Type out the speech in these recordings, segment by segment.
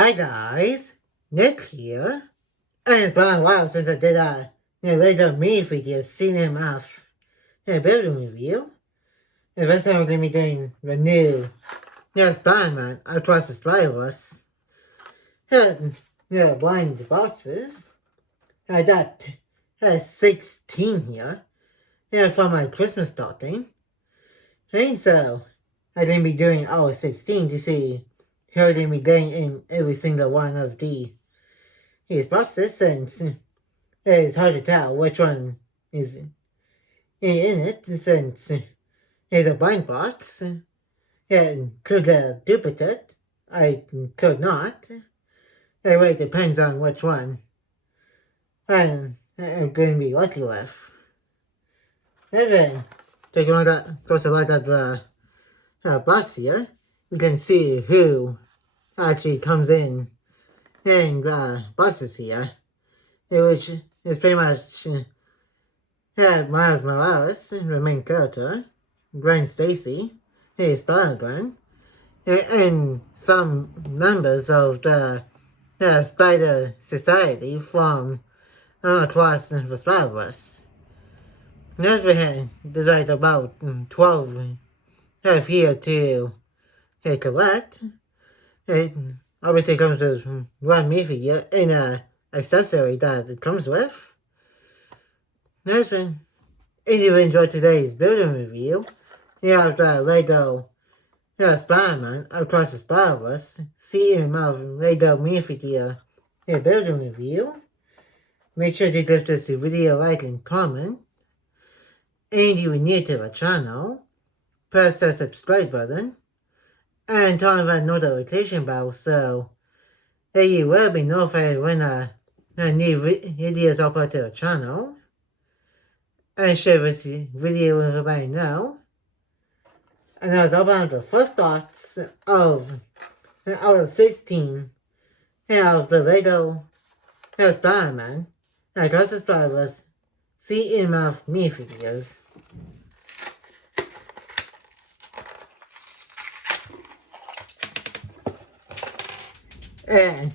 Hi guys, Nick here. And it's been a while since I did a later mini video CMF building review. And this time we're going to be doing the new Spider-Man Across the Spider-Verse. Here's blind boxes. I got 16 here. From my Christmas stocking. And so I'm going to be doing all 16 to see how they're going to be getting in every single one of these boxes, since it's hard to tell which one is in it, since it's a blind box. And could get a duplicate, I could not. Anyway, it depends on which one I'm going to be lucky with. And then, taking a closer look at the box here, you can see who actually comes in boxes here, which is pretty much Miles Morales, the main character, Gwen Stacy, Spider-Gwen, and some members of the Spider Society from across the Spider-Verse. There's like about 12 here to collect. It obviously comes with one me figure and an accessory that it comes with. If you enjoyed today's building review, you have the Lego Spider-Man Across the Spider-Verse CMF Lego minifigure building review. Make sure to give this video a like and comment. And if you're new to the channel, press the subscribe button and turn on that notification bell so that you will be notified when a new video is uploaded to the channel. And share this video with everybody now. And I was opening the first box of out of 16 of the Lego Spider-Man Across the Spider-Verse CMF minifigures. And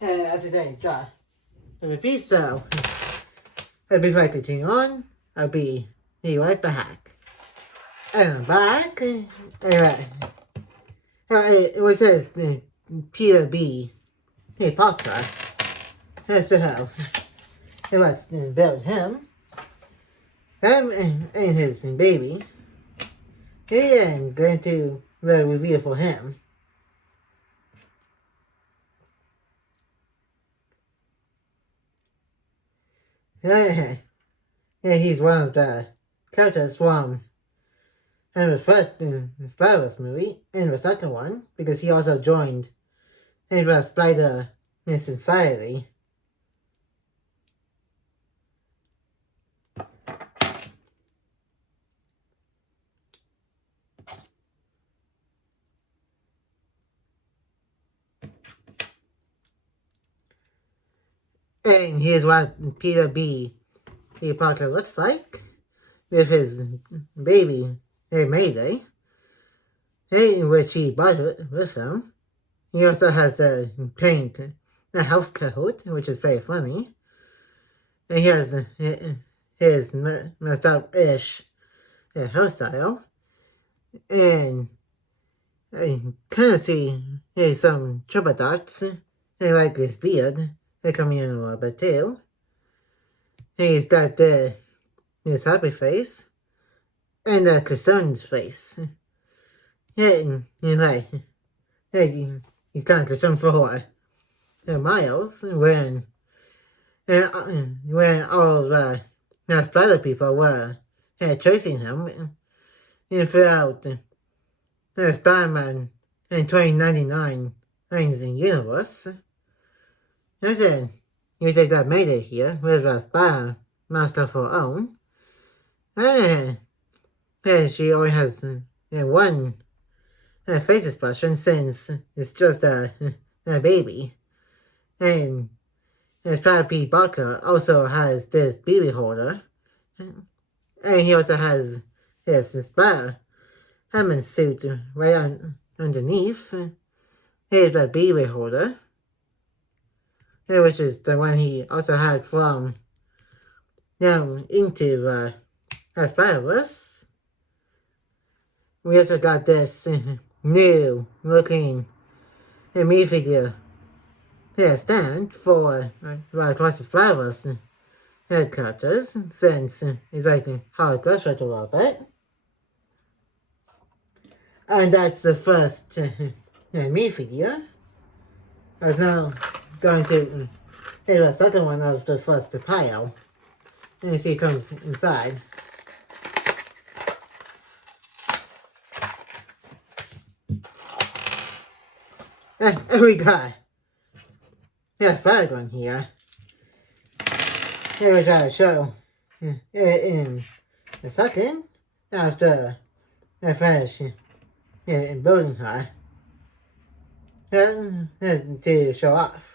as I say, repeat, so before I continue on, I'll be right back. And I'm back. It says Peter B. Parker. So let's build him and his baby. And going to review for him. Yeah, he's one of the characters from the first Spider-Verse movie and the second one, because he also joined the Spider Society. And here's what Peter B. Parker looks like with his baby, Mayday, which he bought with him. He also has the paint, the house coat, which is pretty funny. And he has his messed up-ish hairstyle. And I kind of see some triple dots, like his beard. They're coming in a little bit too. And he's got his happy face and a concerned face. And he's kind of concerned for Miles when all of the Spider people were chasing him throughout Spider-Man in 2099 universe. And then you take that Mayday here with a Spider Master of her own. And she only has one face expression since it's just a baby. And Spider P. Barker also has this baby holder. And he also has his Spider-Man suit right underneath. Here's the B-Ray holder, which is the one he also had from into the Spider-Verse. We also got this new looking me figure stand for across the Spider-Verse characters, since it's like how it goes right a little bit. And that's the first me figure. I was now going to the second one of the first pile. And you see it comes inside. And we got Spider-Gwen here. Here we got a show in a second after I finish in building her to show off.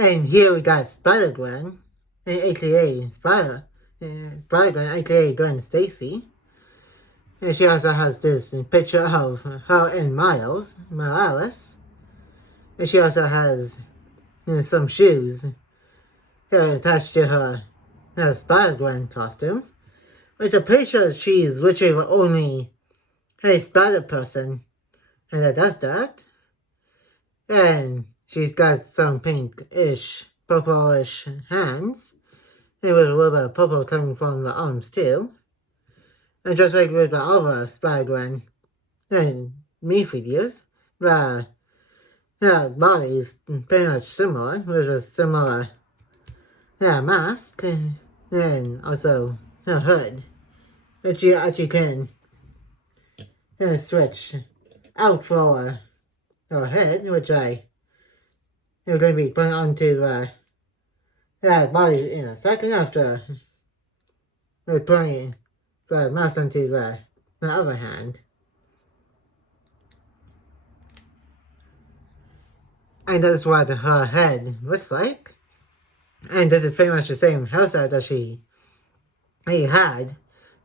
And here we got Spider-Gwen, aka Spider-Gwen, aka Gwen Stacy. And she also has this picture of her and Miles Morales. And she also has some shoes attached to her Spider-Gwen costume. Which I'm pretty sure she's literally the only spider person that does that. And she's got some pink-ish, purplish hands. And with a little bit of purple coming from the arms too. And just like with the other Spider-Gwen and me figures, the body is pretty much similar, with a similar mask and also a hood, which you actually can switch out for her head, which I'm going to be putting onto that body in a second after putting the mask onto the other hand. And that's what her head looks like. And this is pretty much the same hairstyle that she had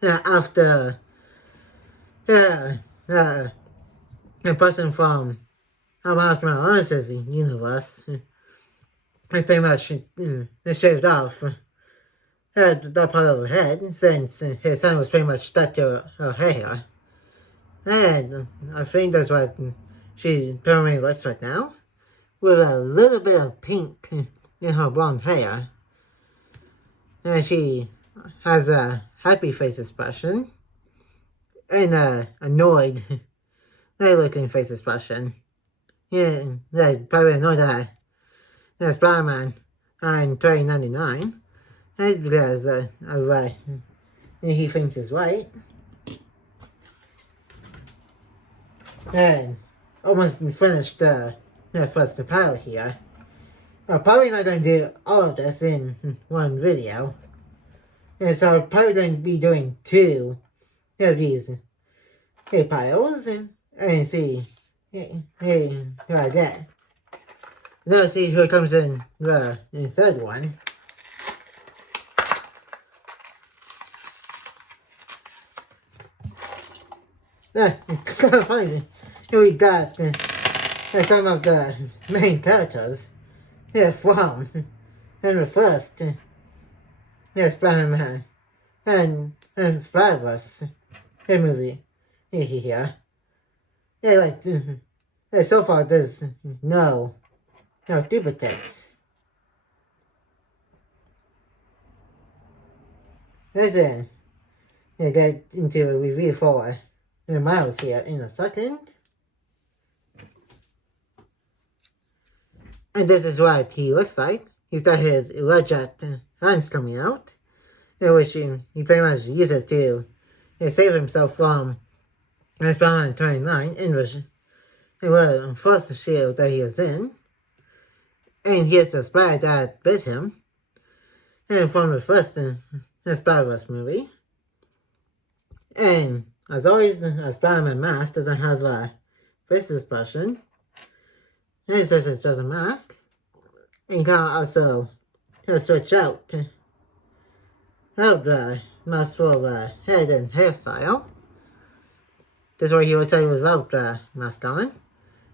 after the person from Miles Morales' universe pretty much shaved off that part of her head, since his son was pretty much stuck to her hair. And I think that's what she permanently looks like now, with a little bit of pink in her blonde hair. And she has a happy face expression and a annoyed looking face expression. Yeah, probably annoyed that Spider-Man in 2099. That's because of he thinks is right. And almost finished the first pile here. I'm probably not going to do all of this in one video. And so I'm probably going to be doing two of these piles and see who I get. Now see who comes in the third one. It's kind of funny. Here we got some of the main characters from the first Spider-Man and Spider-Verse movie here. So far there's no duplicates. Let's get into a review for Miles here in a second. And this is what he looks like. He's got his jet hands coming out, which he pretty much uses to save himself from Spider-Man 29 in the first shield that he was in. And here's the spider that bit him. and from the first Spider-Verse movie. And as always, a Spider-Man mask doesn't have a face expression. And it's just a mask. And you can also switch out the mask for the head and hairstyle. This is what he would say without the mask on.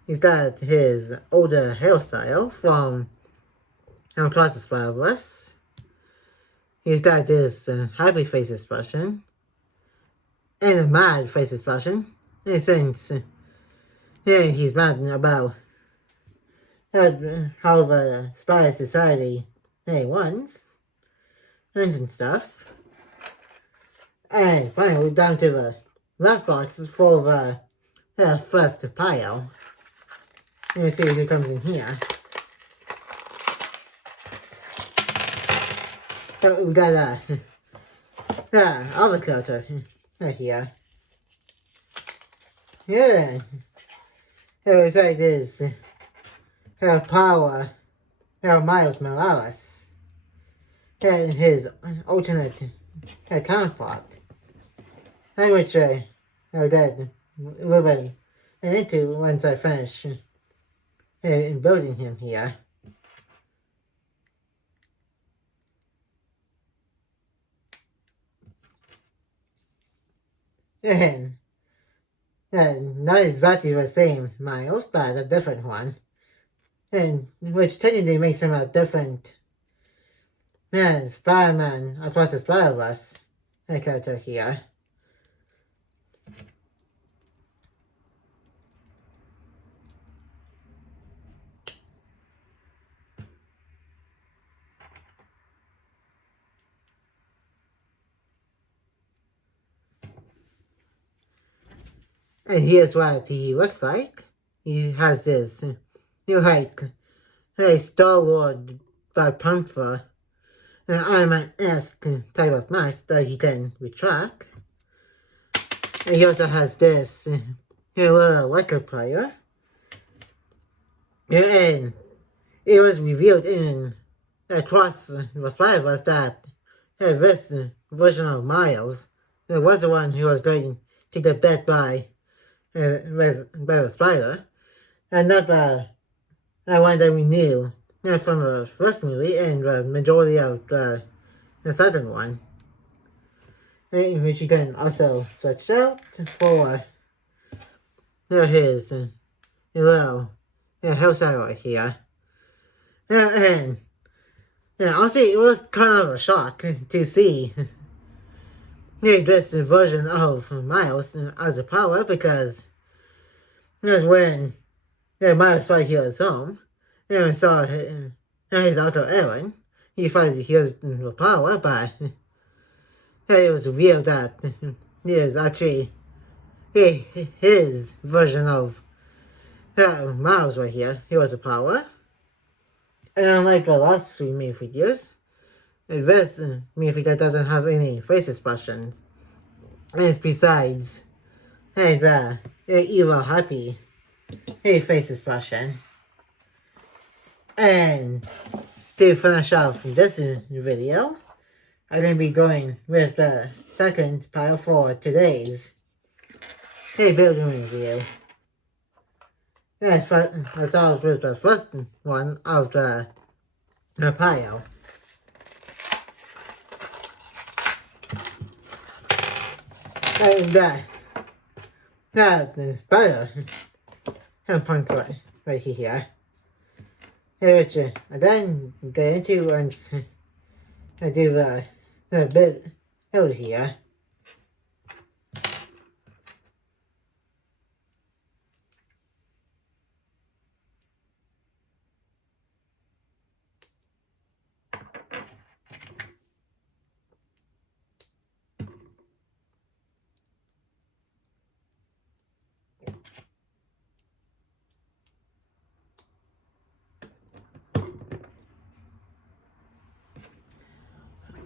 He's got his older hairstyle from Across the Spider-Verse. He's got this happy face expression and a mad face expression. And since he's mad about how the Spider Society runs and stuff. And finally, we're down to the last box for the first pile. Let me see who comes in here. So we got other character right here. Yeah. It was like this. Power. Miles Morales. And his alternate counterpart. Which I'll get a little bit into once I finish building him here. And not exactly the same Miles, but a different one. And which technically makes him a different Spider-Man Across the Spider-Verse character here. And here's what he looks like. He has this, Star-Lord Black Panther, an Iron Man-esque type of mask that he can retract. And he also has this little record player. And it was revealed in Across the Spider-Verse that this version of Miles was the one who was going to get bit by the spider, and not the one that we knew from the first movie and the majority of the second one, which you can also switch out for his little hairstyle right here. And honestly, it was kind of a shock to see this version of Miles as a power, because when Miles thought he was home and saw his Auto Aaron, he thought he was the power, but it was revealed that it was actually his version of Miles right here. He was a power. And unlike the last three minifigures, this minifigure doesn't have any face expressions. And it's besides the evil happy face expression. And to finish off this video, I'm going to be going with the second pile for today's building review. And let's start with the first one of the pile. And the spider point right here. Which I then get into once I do the bit out here.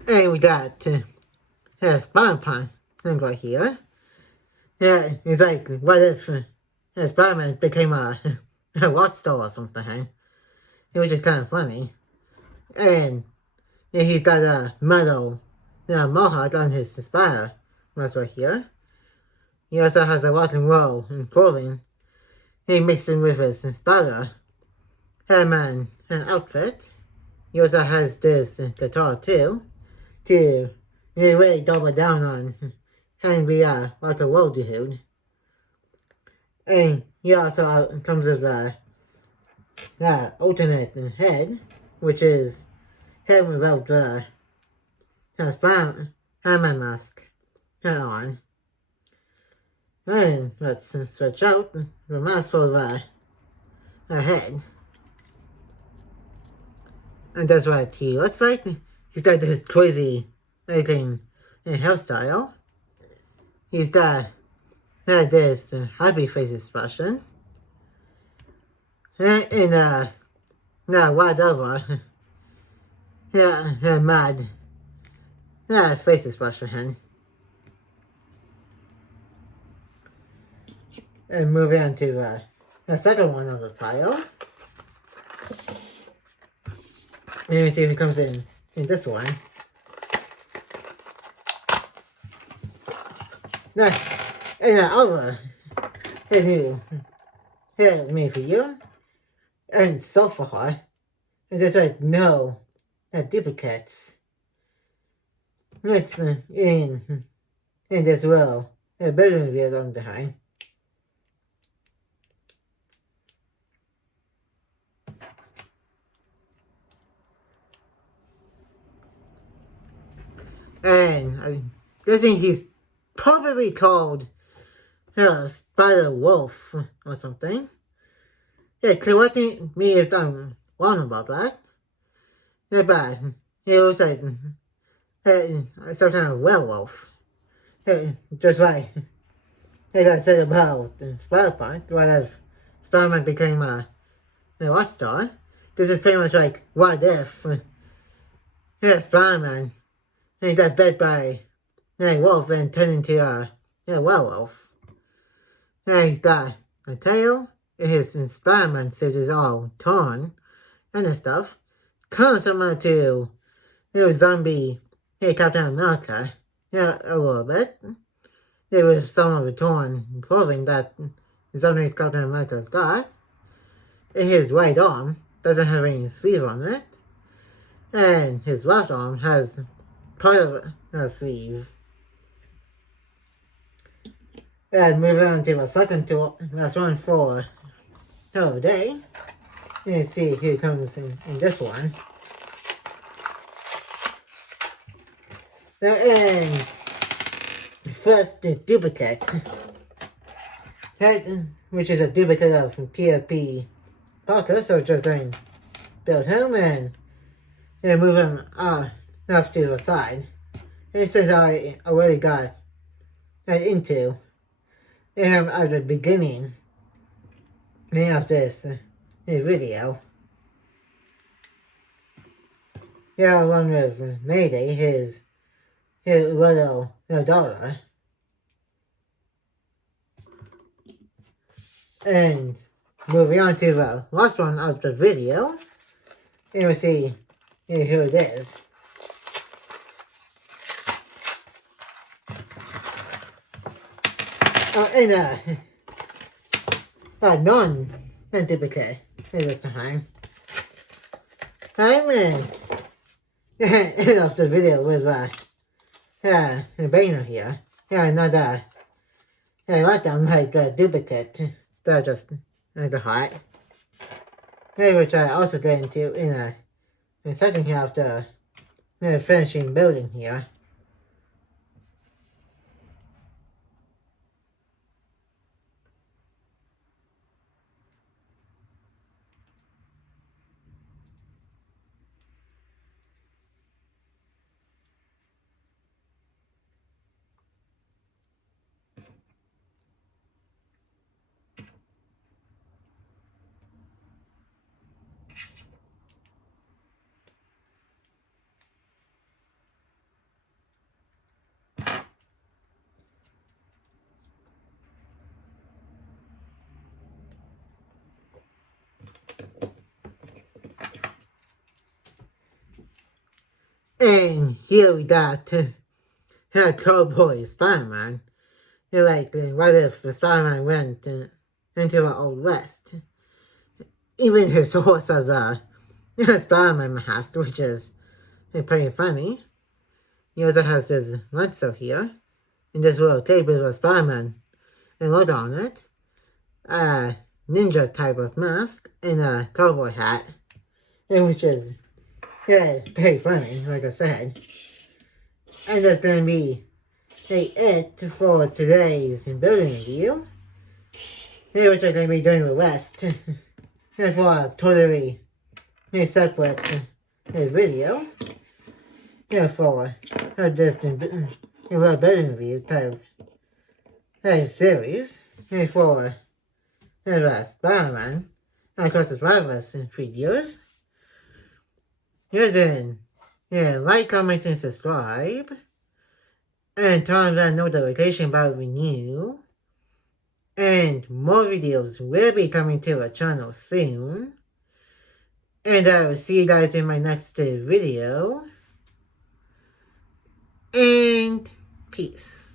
And we got Spider-Man thing right here. Yeah, it's like, what if Spider-Man became a rock star or something? It was just kind of funny. And he's got a metal mohawk on his spider. That's right here. He also has a rock and roll clothing. He mixed in with his spider Hairman outfit. He also has this guitar too, to really double down on having rock and roll dude. And he also comes with a alternate head, which is head without the Hairman mask on. And let's switch out the mask for the head. And that's what he looks like. He's got this crazy looking hairstyle. He's got this happy face expression. And whatever. Mad face expression. And moving on to the second one of the pile. And you see who comes in this one. Now, and over new here made for you. And so far, and there's like no duplicates. It's in this row. A building review along behind. And I think he's probably called Spider Wolf or something. Yeah, correct me if I'm wrong about that. Yeah, but he looks like some kind of werewolf. Just like I said about Spider-Man, what if Spider-Man became a rock star? This is pretty much like what if Spider-Man got bit by a wolf and turned into a werewolf. And he's got a tail, his Spider-Man suit is all torn and stuff. Kind of similar to zombie Captain America. Yeah, a little bit. There was some of the torn clothing that zombie Captain America's got. His right arm doesn't have any sleeve on it. And his left arm has part of a sleeve. And moving on to the second tool, that's one for the day. You see who comes in this one. And first, the duplicate. Which is a duplicate of PFP Parker, so just going to build him and move him off to the side. And since I already got into him at the beginning of this video. Yeah, along with Mayday, his little daughter. And moving on to the last one of the video, you will see who it is. And non-duplicate this time. I'm end of the video with a banner here. Yeah, not a let them like a duplicate. They're just the heart. Which I also get into in a second here after finishing building here. And here we got Cowboy Spider-Man. Like, what if Spider-Man went into the Old West? Even his horse has a Spider-Man mask, which is pretty funny. He also has his Renzo here, and this little tape with a Spider-Man and logo on it. A ninja type of mask, and a cowboy hat, and which is pretty funny, like I said. And that's gonna be it for today's building review. Which I'm gonna be doing with West. And for a totally separate video. For this building review type series. And for Spider-Man. And of course it's Marvelous videos. Here's in. Like, comment, and subscribe. And turn on that notification bell when new. And more videos will be coming to the channel soon. And I will see you guys in my next video. And peace.